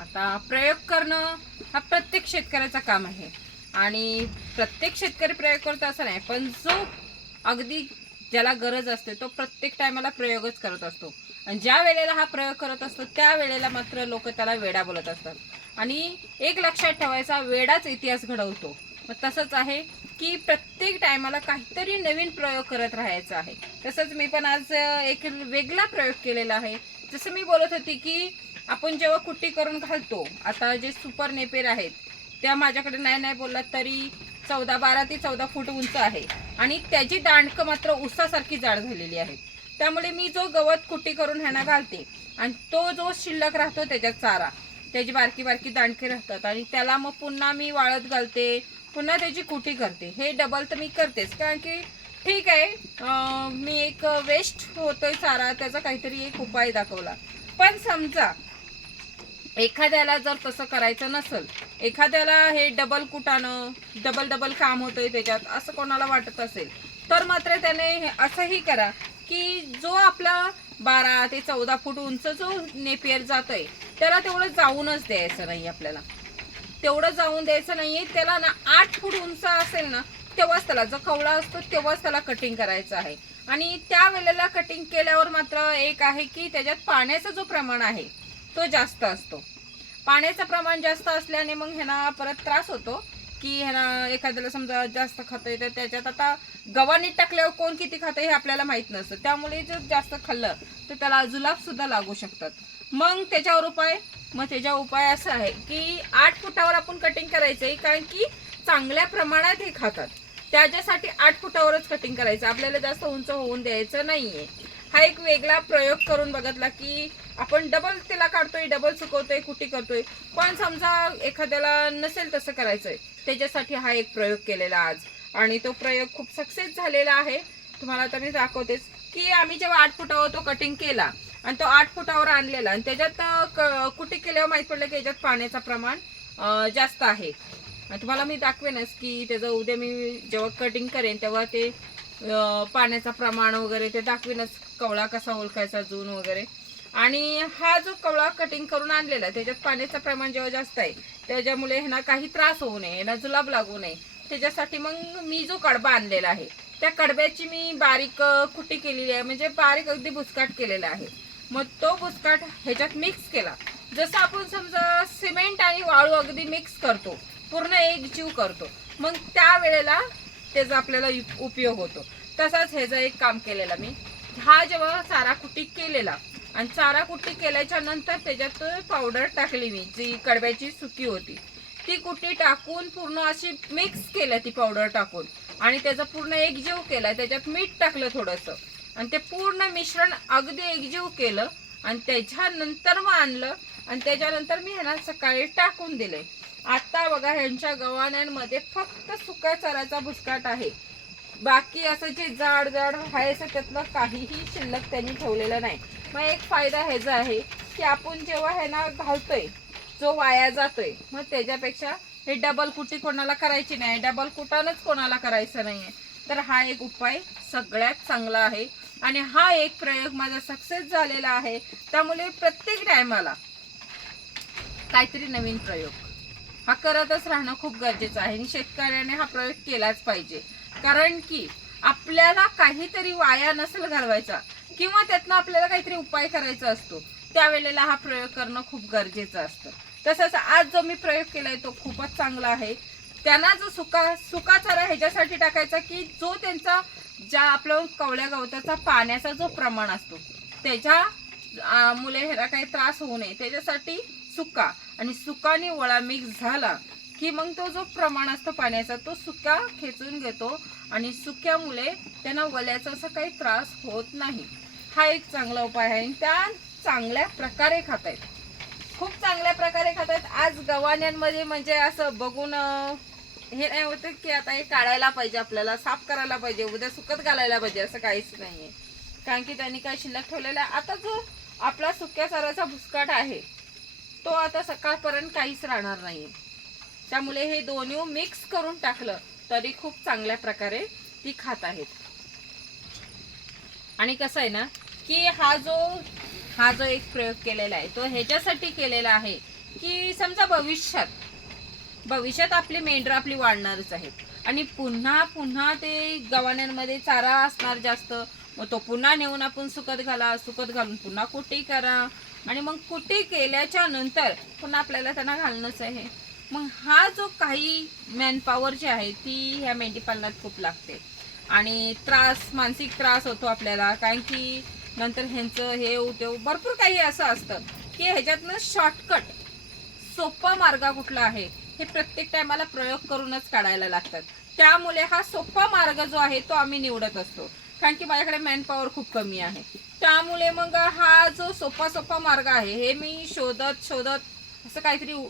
आता प्रयोग करणं हा प्रत्येक शेतकऱ्याचा काम आहे. आणि प्रत्येक शेतकरी प्रयोग करतो असं नाही पण जो अगदी ज्याला गरज असते तो प्रत्येक टायमाला प्रयोगच करत असतो. आणि ज्या वेळेला हा प्रयोग करत असतो त्या वेळेला मात्र लोक त्याला वेडा बोलत असतात. आणि एक लक्षात ठेवायचा वेडाच इतिहास घडवतो. मग तसंच आहे की प्रत्येक टायमाला काहीतरी नवीन प्रयोग करत राहायचा आहे. तसंच मी पण आज एक वेगळा प्रयोग केलेला आहे. जसं मी बोलत होती की आपण जेव्हा कुट्टी करून घालतो आता जे सुपर नेपेर आहेत त्या माझ्याकडे नाही नाही बोललात तरी चौदा बारा ते चौदा फूट उंच आहे. आणि त्याची दांडकं मात्र उसासारखी जाड झालेली आहे त्यामुळे मी जो गवत कुट्टी करून ह्यांना घालते आणि तो जो शिल्लक राहतो त्याच्यात चारा. त्याची बारकी बारकी दांडके राहतात आणि त्याला मग पुन्हा मी वाळत घालते पुन्हा त्याची कुटी करते. हे डबल तर मी करतेच कारण की ठीक आहे मी एक वेस्ट होतोय चारा त्याचा काहीतरी एक उपाय दाखवला. पण समजा एखाद्याला जर तसं करायचं नसेल एखाद्याला हे डबल कुटाणं डबल डबल काम होतंय त्याच्यात असं कोणाला वाटत असेल तर मात्र त्याने हे असंही करा की जो आपला बारा ते चौदा फूट उंच जो नेपियर जातोय त्याला तेवढं जाऊनच द्यायचं नाही आपल्याला. तेवढं जाऊन द्यायचं नाही आहे त्याला ना आठ फूट उंच असेल ना तेव्हाच त्याला जो कवळा असतो तेव्हाच त्याला कटिंग करायचं आहे. आणि त्या वेळेला कटिंग केल्यावर मात्र एक आहे की त्याच्यात पाण्याचं जो प्रमाण आहे तो जास्त असतो. पाण्याचं प्रमाण जास्त असल्याने मग ह्यांना परत त्रास होतो की ह्यांना एखाद्याला समजा जास्त खातंय तर त्याच्यात आता गव्हाणी टाकल्यावर कोण किती खातं हे आपल्याला माहीत नसतं. त्यामुळे जर जास्त खाल्लं तर त्याला जुलाबसुद्धा लागू शकतात. मग त्याच्यावर उपाय मग त्याच्या उपाय असा आहे की आठ फुटावर आपण कटिंग करायचं आहे कारण की चांगल्या प्रमाणात हे खातात. त्याच्यासाठी आठ फुटावरच कटिंग करायचं. आपल्याला जास्त उंच होऊन द्यायचं नाही आहे हा एक वेगळा प्रयोग करून बघितला की आपण डबल त्याला काढतोय डबल सुकवतोय कुटी करतोय. पण समजा एखाद्याला नसेल तसं करायचंय त्याच्यासाठी हा एक प्रयोग केलेला आज. आणि तो प्रयोग खूप सक्सेस झालेला आहे. तुम्हाला तर मी दाखवतेच की आम्ही जेव्हा आठ फुटावर तो कटिंग केला आणि तो आठ फुटावर आणलेला आणि त्याच्यात कुठे कुटी केल्यावर माहीत पडलं की याच्यात पाण्याचं प्रमाण जास्त आहे. तुम्हाला मी दाखवेनच की त्याचं उद्या मी जेव्हा कटिंग करेन तेव्हा ते पाण्याचं प्रमाण वगैरे ते दाखवेनच कवळा कसा ओळखायचा जून वगैरे. आणि हा जो कवळा कटिंग करून आणलेला आहे, त्याच्यात पाण्याचं प्रमाण जेव्हा जास्त आहे त्याच्यामुळे ह्यांना काही त्रास होऊ नये ह्यांना जुलाब लागू नये. त्याच्यासाठी मग मी जो कडबा आणलेला आहे त्या कडब्याची मी बारीक खुटी कुटी केलेली आहे म्हणजे बारीक अगदी भुसकाट केलेला आहे. मग तो भुसकाट ह्याच्यात मिक्स केला. जसं आपण समजा सिमेंट आणि वाळू अगदी मिक्स करतो पूर्ण एक जीव करतो मग त्यावेळेला त्याचा आपल्याला उपयोग होतो. तसाच ह्याचा एक काम केलेला मी. हा जेव्हा चारा कुटी केलेला आणि चारा कुट्टी केल्याच्यानंतर त्याच्यात पावडर टाकली मी जी कडब्याची सुकी होती. ती कुट्टी टाकून पूर्ण अशी मिक्स केल्या ती पावडर टाकून. आणि त्याचा पूर्ण एकजीव केला त्याच्यात मीठ टाकलं थोडंसं. आणि ते पूर्ण मिश्रण अगदी एकजीव केलं आणि त्याच्यानंतर मग आणलं. आणि त्याच्यानंतर मी ह्याला सकाळी टाकून दिले आता बघा ह्यांच्या गव्हाण्यांमध्ये फक्त सुक्या चाराचा भुसकाट आहे. बाकी असं जे जाड जाड आहे असं त्यातलं काहीही शिल्लक त्यांनी ठेवलेलं नाही. मग एक फायदा ह्याचा आहे की आपण जेव्हा ह्यांना घालतोय जो वाया जातोय मग त्याच्यापेक्षा हे डबल कुटी कोणाला करायची नाही. डबल कुटानच कोणाला करायचं नाही तर हा एक उपाय सगळ्यात चांगला आहे. आणि हा एक प्रयोग माझा सक्सेस झालेला आहे. त्यामुळे प्रत्येक टायमाला काहीतरी नवीन प्रयोग. हा करतच राहणं खूप गरजेचं आहे. आणि शेतकऱ्याने हा प्रयोग केलाच पाहिजे. कारण की आपल्याला काहीतरी वाया नसेल घालवायचा किंवा त्यातनं आपल्याला काहीतरी उपाय करायचा असतो त्यावेळेला हा प्रयोग करणं खूप गरजेचं असतं. तसंच आज जो मी प्रयोग केलाय तो खूपच चांगला आहे. त्यांना जो सुका सुका चारा ह्याच्यासाठी टाकायचा की जो त्यांचा ज्या आपलं कवळ्या गवताचा पाण्याचा जो प्रमाण असतो त्याच्या मुले ह्याला काही त्रास होऊ नये. त्याच्यासाठी सुका. आणि सुकाने वळा मिक्स झाला की मग तो जो प्रमाण असतो पाण्याचा तो सुका खेचून घेतो आणि सुक्यामुळे त्यांना वल्याचा असा काही त्रास होत नाही. हा एक चांगला उपाय आहे आणि त्या चांगल्या प्रकारे खात आहेत खूप चांगल्या प्रकारे खातात आज गवाण्यांमध्ये म्हणजे असं बघून हे नाही होतं की आता हे काढायला पाहिजे आपल्याला साफ करायला पाहिजे उद्या सुकत घालायला पाहिजे असं काहीच नाही आहे कारण की त्यांनी काय शिल्लक ठेवलेला आहे. आता जो आपला सुक्या चाराचा भुसकाट आहे तो आता सकाळपर्यंत काहीच राहणार नाही त्यामुळे हे दोन्ही मिक्स करून टाकलं तरी खूप चांगल्या प्रकारे ती खात आहेत. आणि कसं आहे ना की हा जो हा जो एक प्रयोग केलेला आहे तो ह्याच्यासाठी केलेला आहे की समजा भविष्यात भविष्यात आपली मेंढरं आपली वाढणारच आहेत. आणि पुन्हा पुन्हा ते गव्हाण्यांमध्ये चारा असणार जास्त मग तो पुन्हा नेऊन आपण सुकत घाला सुकत घालून पुन्हा कुटी करा. आणि मग कुटी केल्याच्यानंतर पुन्हा आपल्याला त्यांना घालणंच आहे. मग हा जो काही मॅनपॉवर जी आहे ती ह्या मेंढीपालनात खूप लागते. आणि त्रास मानसिक त्रास होतो आपल्याला. कारण की नंतर ह्यांचं हे उद्योग भरपूर काही असं असतं की ह्याच्यातनं शॉर्टकट सोपा मार्ग कुठला आहे हे प्रत्येक टायमाला प्रयोग करूनच काढायला लागतात. त्यामुळे हा सोपा मार्ग जो आहे तो आम्ही निवडत असतो. कारण की माझ्याकडे मॅनपॉवर खूप कमी आहे. त्यामुळे मग हा जो सोपा सोपा मार्ग आहे हे मी शोधत शोधत असं काहीतरी उ-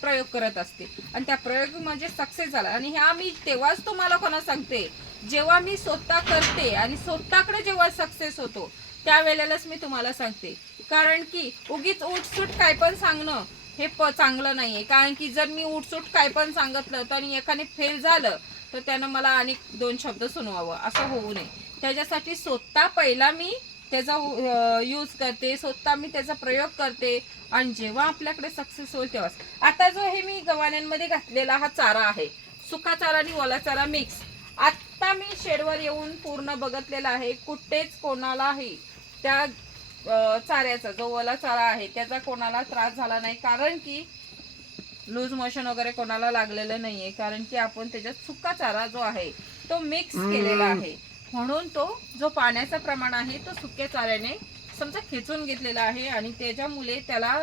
प्रयोग करत असते. आणि त्या प्रयोग म्हणजे सक्सेस झाला. आणि ह्या मी तेव्हाच तुम्हाला कोणा सांगते जेव्हा मी स्वतः करते आणि स्वतःकडे जेव्हा सक्सेस होतो त्यावेळेलाच मी तुम्हाला सांगते. कारण की उगीच उठसूट काय पण सांगणं हे प चांगलं नाही आहे कारण की जर मी उठसूट काय पण सांगितलं तर आणि एकाने फेल झालं तर त्यानं मला आणि दोन शब्द सुनवावं. असं होऊ नये. त्याच्यासाठी स्वतः पहिला मी त्याचा यूज करते स्वतः मी त्याचा प्रयोग करते आणि जेव्हा आपल्याकडे सक्सेस होईल तेव्हाच. आता जो हे मी गवाण्यांमध्ये घातलेला हा चारा आहे सुका चारा आणि ओला चारा मिक्स आत्ता मी शेडवर येऊन पूर्ण बघितलेला आहे कुठेच कोणालाही त्या चाऱ्याचा जो ओला चारा आहे त्याचा कोणाला त्रास झाला नाही. कारण की लूज मोशन वगैरे कोणाला लागलेलं नाहीये. कारण की आपण त्याच्यात सुका चारा जो आहे तो मिक्स केलेला आहे. म्हणून तो जो पाण्याचा प्रमाण आहे तो सुक्या चाऱ्याने समजा खेचून घेतलेला आहे आणि त्याच्यामुळे त्याला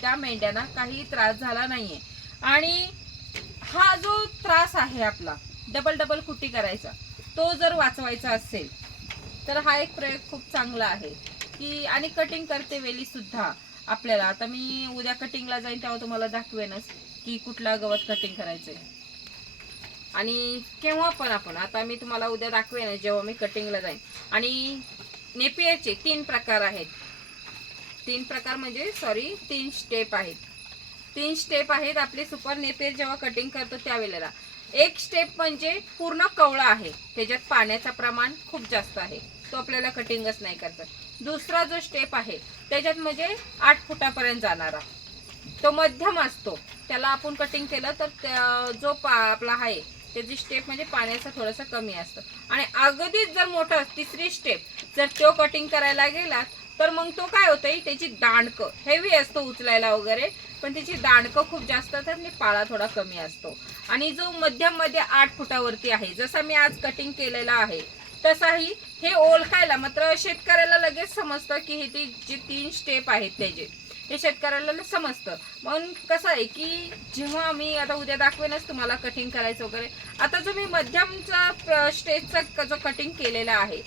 त्या मेंढ्यांना काही त्रास झाला नाहीये. आणि हा जो त्रास आहे आपला डबल डबल कुटी करायचा तो जर वाचवायचा असेल तर हा एक प्रयोग खूप चांगला आहे. की आणि कटिंग करते वेळी सुद्धा आपल्याला. आता मी उद्या कटिंगला जाईन तेव्हा तुम्हाला दाखवेनच की कुठला गवत कटिंग करायचं आहे आणि केव्हा पण आपण आता मी तुम्हाला उद्या दाखवेन जेव्हा मी कटिंगला जाईन. आणि नेपियरचे तीन प्रकार आहेत. तीन प्रकार म्हणजे सॉरी तीन स्टेप आहेत. तीन स्टेप आहेत आपले सुपर नेपियर जेव्हा कटिंग करतो त्यावेळेला. एक स्टेप म्हणजे पूर्ण कवळा आहे. त्याच्यात पाण्याचं प्रमाण खूप जास्त आहे. तो आपल्याला कटिंगच नाही करता. दुसरा जो स्टेप आहे त्याच्यात म्हणजे आठ फुटापर्यंत जाणारा. तो मध्यम असतो. त्याला आपण कटिंग केलं तर त्या- जो पा आपला आहे त्याची स्टेप म्हणजे पाण्याचं थोडंसं कमी असतं. आणि अगदीच जर मोठं तिसरी स्टेप जर तो कटिंग करायला गेला तर मग तो काय होतंय? त्याची दांडकं. हेवी असतो उचलायला वगैरे पण त्याची दांडकं खूप जास्त असतात आणि पाळा थोडा कमी असतो. आणि जो मध्यममध्ये आठ फुटावरती आहे जसा मी आज कटिंग केलेला आहे तसाही हे ओळखायला मात्र शेतकऱ्याला लगेच समजतं की हे ती जे तीन स्टेप आहेत त्याचे. हे शेतकऱ्याला समजतं. म्हणून कसं आहे की जेव्हा मी आता उद्या दाखवेनच तुम्हाला कटिंग करायचं वगैरे आता जो मी मध्यमचा स्टेजचा जो कटिंग केलेला आहे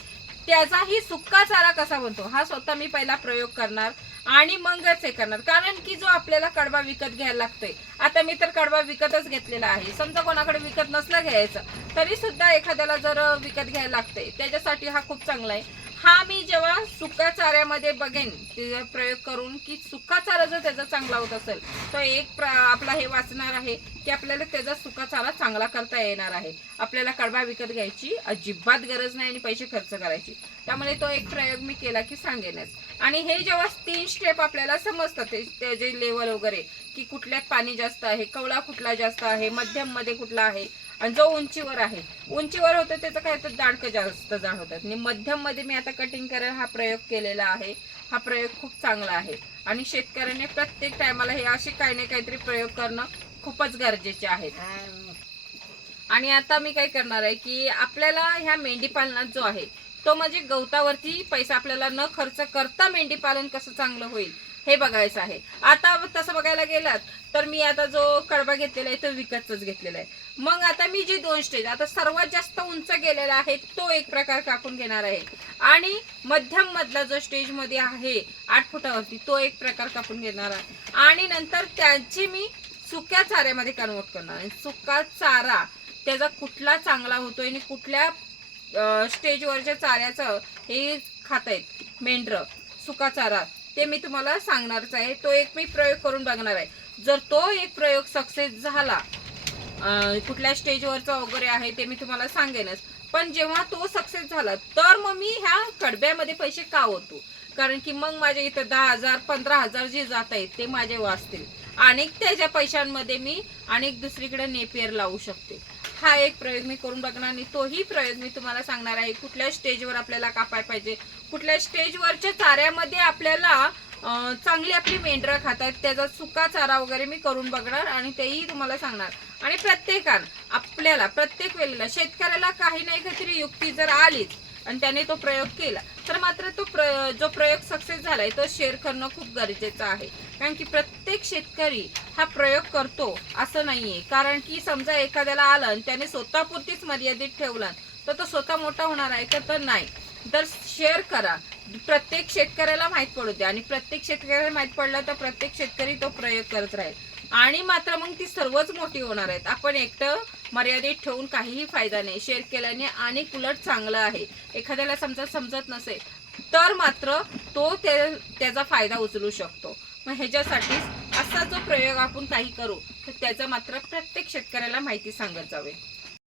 त्याचाही सुक्का चारा कसा बनतो? हा स्वतः मी पहिला प्रयोग करणार आणि मगच हे करणार. कारण की जो आपल्याला कडवा विकत घ्यायला लागतोय आता मी तर कडवा विकतच घेतलेला आहे. समजा कोणाकडे विकत नसलं घ्यायचं तरी सुद्धा एखाद्याला जर विकत घ्यायला लागतंय त्याच्यासाठी हा खूप चांगला आहे. हा मी जेव्हा सुका चाऱ्यामध्ये बघेन प्रयोग करून की सुका चारा जर त्याचा चांगला होत असेल तर एक प्र- आपला हे वाचणार आहे की आपल्याला त्याचा सुका चारा चांगला करता येणार आहे. आपल्याला कडबा विकत घ्यायची अजिबात गरज नाही आणि पैसे खर्च करायची. त्यामुळे तो एक प्रयोग मी केला की सांगेनच. आणि हे जेव्हा तीन स्टेप आपल्याला समजतात ते त्याचे लेवल वगैरे की कुठल्यात पाणी जास्त आहे कवळा कुठला जास्त आहे मध्यममध्ये कुठला आहे आणि जो उंचीवर आहे उंचीवर होतं त्याचं काय तर जाडकं जास्त जाड होतात आणि मध्यममध्ये मी आता कटिंग करायला हा प्रयोग केलेला आहे. हा प्रयोग खूप चांगला आहे. आणि शेतकऱ्याने प्रत्येक टायमाला हे असे काही ना काहीतरी प्रयोग करणं खूपच गरजेचे आहेत आणि आता मी काय करणार आहे की आपल्याला ह्या मेंढीपालनात जो आहे तो म्हणजे गवतावरती पैसा आपल्याला न खर्च करता मेंढीपालन कसं चांगलं होईल हे बघायचं आहे. आता तसं बघायला गेलात तर मी आता जो कडबा घेतलेला आहे तो विकतच घेतलेला आहे. मग आता मी जे दोन स्टेज आता सर्वात जास्त उंच गेलेला आहे तो एक प्रकार कापून घेणार आहे. आणि मध्यम मधला जो स्टेजमध्ये आहे आठ फुटावरती तो एक प्रकार कापून घेणार आहे. आणि नंतर त्यांची मी सुक्या चाऱ्यामध्ये कन्वर्ट करणार आहे. सुका चारा त्याचा कुठला चांगला होतोय आणि कुठल्या स्टेजवरच्या चाऱ्याचं हे खात आहेत मेंढर सुका चारा ते मी तुम्हाला सांगणारच आहे. तो एक मी प्रयोग करून बघणार आहे. जर तो एक प्रयोग सक्सेस झाला कुठल्या स्टेजवरचा वगैरे आहे ते मी तुम्हाला सांगेनच. पण जेव्हा तो सक्सेस झाला तर मग मी ह्या कडब्यामध्ये पैसे का होतो कारण की मग माझ्या इथं दहा हजार पंधरा हजार जे जात आहेत ते माझे वाचतील. अनेक त्याच्या पैशांमध्ये मी अनेक दुसरीकडे नेपियर लावू शकते. हा एक प्रयोग मी करून बघणार आणि तोही प्रयोग मी तुम्हाला सांगणार आहे कुठल्या स्टेजवर आपल्याला कापाय पाहिजे. कुठल्या स्टेजवरच्या चाऱ्यामध्ये आपल्याला चांगली आपली मेंढरं खातात त्याचा सुका चारा वगैरे मी करून बघणार आणि तेही तुम्हाला सांगणार. आणि प्रत्येकान आपल्याला प्रत्येक वेळेला शेतकऱ्याला काही नाही काहीतरी युक्ती जर आलीच आणि त्याने तो प्रयोग केला तर मात्र तो प्र जो प्रयोग सक्सेस झालाय तो शेअर करणं खूप गरजेचं आहे. कारण की प्रत्येक शेतकरी हा प्रयोग करतो असं नाहीये. कारण की समजा एखाद्याला आलं आणि त्याने स्वतःपुरतीच मर्यादित ठेवलं तर तो स्वतः मोठा होणार आहे का? तर नाही. तर शेअर करा. प्रत्येक शेतकऱ्याला माहीत पडू द्या आणि प्रत्येक शेतकऱ्याला माहीत पडलं तर प्रत्येक शेतकरी तो प्रयोग करत राहील. आणि मात्र मग ती सर्वच मोठी होणार आहेत. आपण एकटं मर्यादित ठेवून काहीही फायदा नाही. शेअर केल्याने आणि उलट चांगलं आहे. एखाद्याला समजा समजत नसेल तर मात्र तो त्या- त्याचा फायदा उचलू शकतो. मग ह्याच्यासाठीच असा जो प्रयोग आपण काही करू तर त्याचा मात्र प्रत्येक शेतकऱ्याला माहिती सांगत जावे.